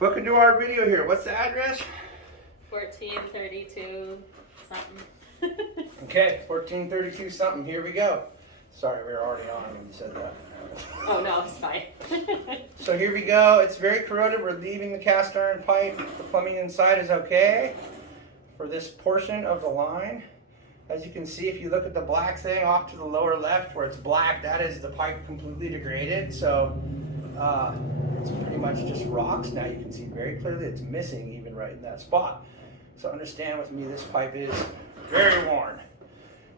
Welcome to our video here. What's the address? 1432 something. Okay, 1432 something. Here we go. Sorry, we were already on when you said that. Oh no, it's fine. So here we go. It's very corroded. We're leaving the cast iron pipe. The plumbing inside is okay for this portion of the line. As you can see, if you look at the black thing off to the lower left where it's black, that is the pipe completely degraded. So it's pretty much just rocks. Now you can see very clearly it's missing even right in that spot. So understand with me, this pipe is very worn.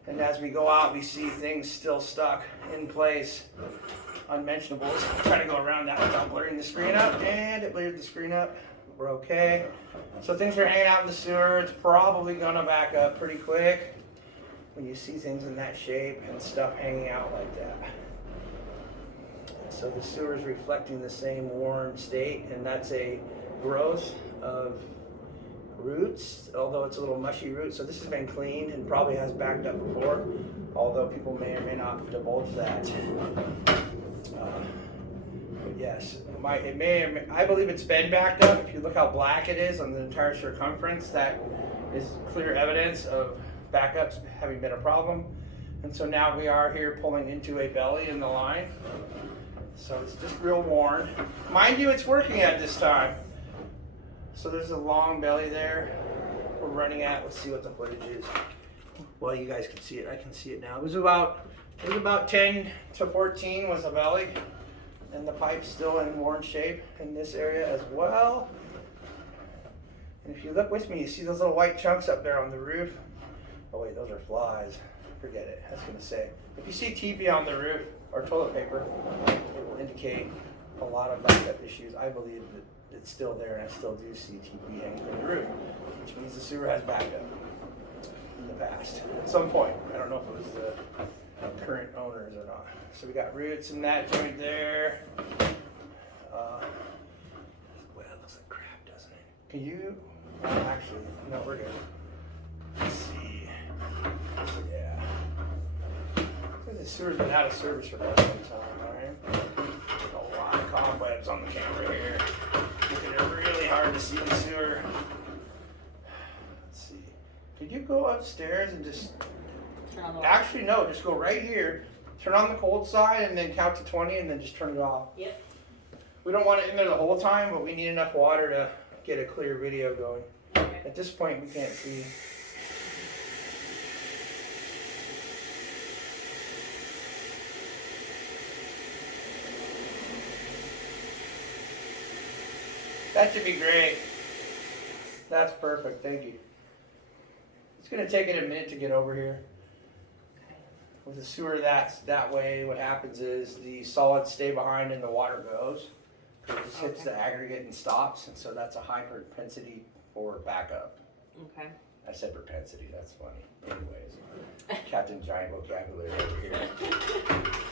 And as we go out, we see things still stuck in place, unmentionables. I'm trying to go around that without blurring the screen up, and it blurred the screen up. We're okay. So things are hanging out in the sewer. It's probably gonna back up pretty quick when you see things in that shape and stuff hanging out like that. So the sewer is reflecting the same worn state, and that's a growth of roots, although it's a little mushy root. So this has been cleaned and probably has backed up before, although people may or may not divulge that. But yes, I believe it's been backed up. If you look how black it is on the entire circumference, that is clear evidence of backups having been a problem. And so now we are here pulling into a belly in the line. So it's just real worn. Mind you, it's working at this time. So there's a long belly there we're running at. Let's see what the footage is. Well, you guys can see it. I can see it now. It was about 10 to 14 was the belly. And the pipe's still in worn shape in this area as well. And if you look with me, you see those little white chunks up there on the roof. Oh wait, those are flies. Forget it. I was gonna say. If you see TP on the roof or toilet paper, it will indicate a lot of backup issues. I believe that it's still there, and I still do see TP hanging from the roof, which means the sewer has backup in the past at some point. I don't know if it was the current owners or not. So we got roots in that joint there. Well, it looks like crap, doesn't it? Can you? Actually, no, we're good. Let's see. Yeah. The sewer's been out of service for quite some time, alright? A lot of cobwebs on the camera here. Making it really hard to see the sewer. Let's see. Could you go upstairs and just... Turn on the light. Actually, no, just go right here. Turn on the cold side and then count to 20 and then just turn it off. Yep. We don't want it in there the whole time, but we need enough water to get a clear video going. Okay. At this point, we can't see. That should be great. That's perfect, thank you. It's gonna take it a minute to get over here. With the sewer that way, what happens is the solids stay behind and the water goes. It just hits the aggregate and stops, and so that's a high propensity for backup. Okay. I said propensity, that's funny. Anyways, Captain Giant vocabulary over here.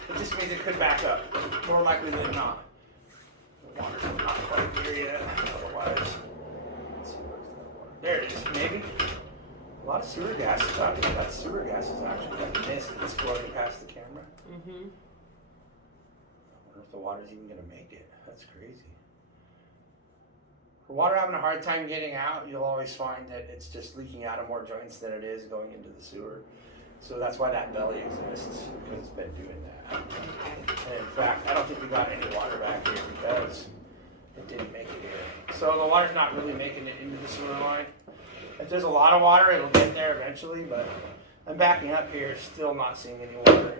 It just means it could back up, more likely than not. The water's not quite here yet, otherwise. Let's see, where's the water? There it is, maybe. A lot of sewer gas is out here. That sewer gas is actually got mist that's floating past the camera. Mm-hmm. I wonder if the water's even gonna make it. That's crazy. For water having a hard time getting out, you'll always find that it's just leaking out of more joints than it is going into the sewer. So that's why that belly exists, because it's been doing that. Okay. And in fact, I don't think we got any water back here because it didn't make it here. So the water's not really making it into the sewer line. If there's a lot of water, it'll get there eventually, but I'm backing up here, still not seeing any water.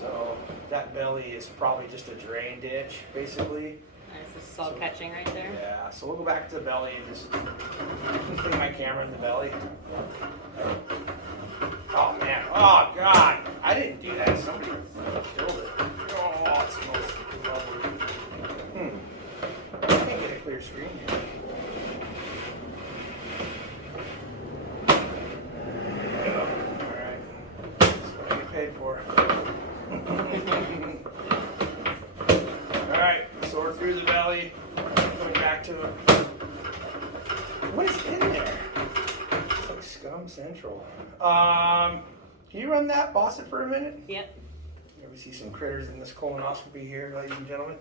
So that belly is probably just a drain ditch, basically. Nice. This is all catching right there. Yeah, so we'll go back to the belly and just clean my camera in the belly. Oh man, oh god, I didn't do that, somebody killed it. Oh, it smells lovely. I can't get a clear screen here. Alright, that's what I get paid for. Alright, so we're through the belly, going back to it. What is in there? It's like scum central. Can you run that faucet for a minute? Yep. We see some critters in this colonoscopy here, ladies and gentlemen.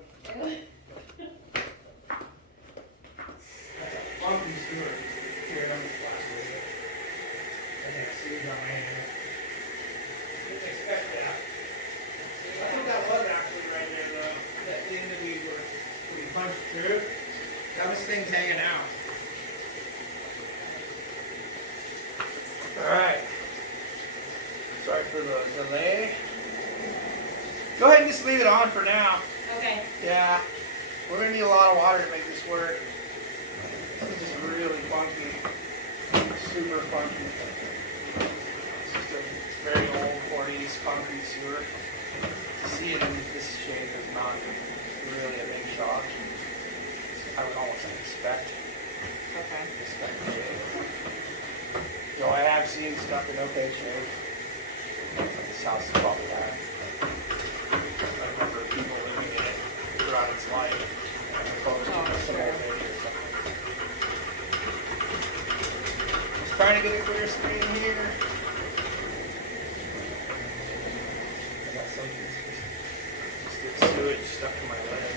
funky sewer. Here, let me flash this. I can't see it on my hand. Didn't expect that. I think that was actually right there though. That thing that we punched through. That was things hanging out. Alright. Sorry for the delay. Go ahead and just leave it on for now. Okay. Yeah. We're gonna need a lot of water to make this work. This is really funky. Super funky. It's just a very old 40s concrete sewer. To see it in this shape is not really a big shock. I would almost expect Okay. this kind of shape. You know, I have seen stuff in okay shape. This house is probably that. I remember people living in it throughout its life. Opposed to some sure. old lady or something. Just trying to get a clear screen here. I got something just sewage stuck to my leg.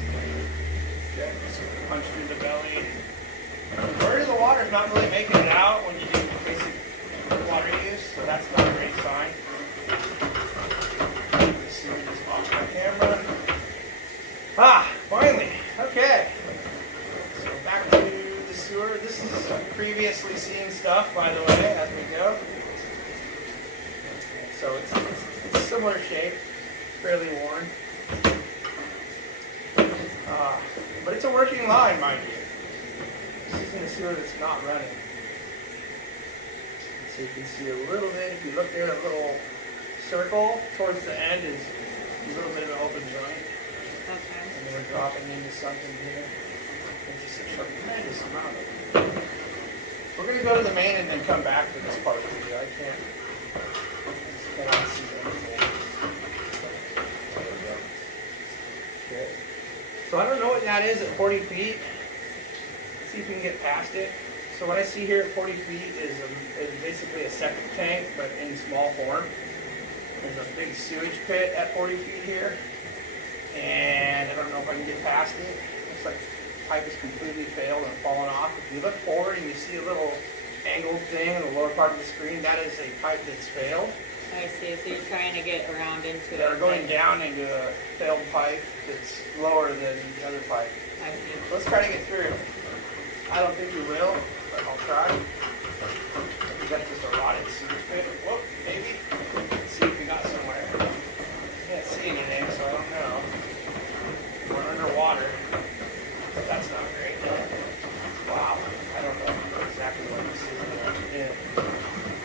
Okay, so punch through the belly. Majority of the water's not really making it out when you do basic water use, so that's not a great sign. Let's see, just off my camera. Finally. Okay. So back to the sewer. This is previously seen stuff, by the way, as we go. So it's a similar shape, fairly worn. But it's a working line, mind you. This isn't a sewer that's not running. So you can see a little bit, if you look there, a little circle towards the end is a little bit of an open joint. Okay. And then we're dropping into something here. It's just a tremendous amount of it. We're going to go to the main and then come back to this part here. I cannot see anything. There we go. Okay. So I don't know what that is at 40 feet. Let's see if we can get past it. So what I see here at 40 feet is basically a septic tank, but in small form. There's a big sewage pit at 40 feet here. And I don't know if I can get past it. Looks like the pipe has completely failed and fallen off. If you look forward and you see a little angled thing in the lower part of the screen, that is a pipe that's failed. I see. So you're trying to get around into it. They're going down into a failed pipe that's lower than the other pipe. I see. Let's try to get through. I don't think we will, but I'll try. We got just a rotted sewage pit. Whoop, maybe. Let's see if we got somewhere. Can't see anything, so I don't know. We're underwater. That's not great. Wow. I don't know exactly what this is.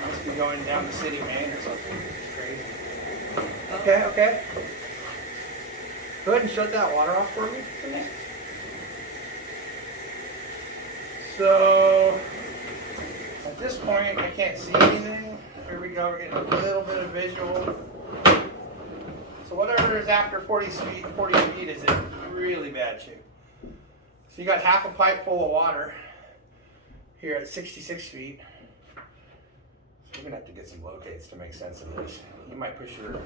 Must be going down the city main or something. It's crazy. Okay. Go ahead and shut that water off for me. Okay. So, at this point, I can't see anything. Here we go, we're getting a little bit of visual. So whatever is after 40 feet is in really bad shape. So you got half a pipe full of water here at 66 feet. So we're gonna have to get some locates to make sense of this. You might push your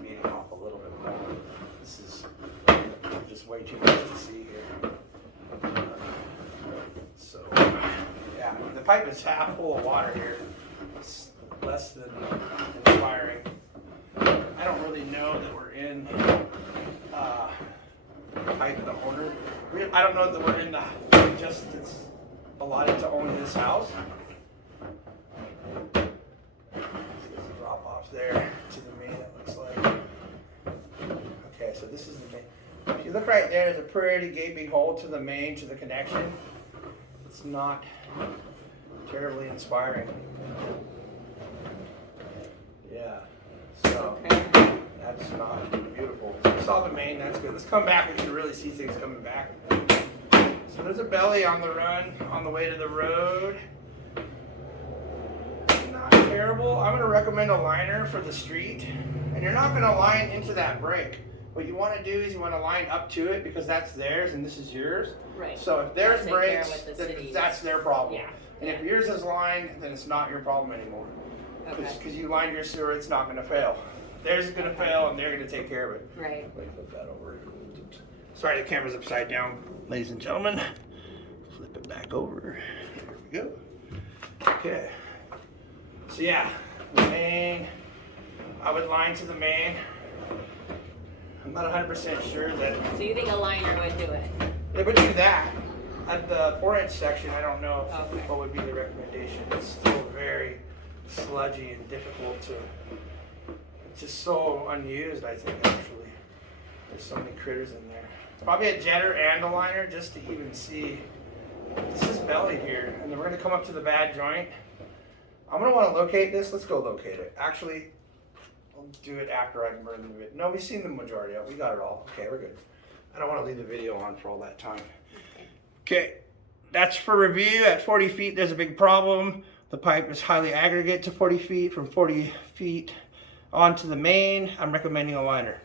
meeting off a little bit more. This is just way too much to see here. So, yeah, the pipe is half full of water here. It's less than inspiring. I don't really know that we're in the pipe of the owner. I don't know that we're in the just it's allotted to own this house. There's a drop off there to the main, it looks like. Okay, so this is the main. If you look right there, there's a pretty gaping hole to the main, to the connection. It's not terribly inspiring. Yeah, so Okay. that's not beautiful. So we saw the main, that's good. Let's come back, we can really see things coming back. So there's a belly on the run, on the way to the road. Not terrible. I'm gonna recommend a liner for the street. And you're not gonna line into that break. What you wanna do is you wanna line up to it because that's theirs and this is yours. Right. So if theirs Take care breaks, with the city. that's their problem. Yeah. And if yours is lined, then it's not your problem anymore. Okay. Because you lined your sewer, it's not gonna fail. Theirs is gonna fail and they're gonna take care of it. Right. Let me flip that over. Sorry, the camera's upside down, ladies and gentlemen. Flip it back over. There we go. Okay. So yeah, the main, I would line to the main. I'm not 100% sure that So you think a liner would do it? they would do that. At the 4-inch section, I don't know Okay. what would be the recommendation. It's still very sludgy and difficult to, it's just so unused, I think, actually. There's so many critters in there. Probably a jetter and a liner just to even see. This is belly here, and then we're gonna come up to the bad joint. I'm gonna wanna locate this. Let's go locate it. Actually, I'll do it after I remove it. No, we've seen the majority of it. We got it all. Okay, we're good. I don't wanna leave the video on for all that time. Okay, that's for review. At 40 feet, there's a big problem. The pipe is highly aggregate to 40 feet. From 40 feet onto the main, I'm recommending a liner.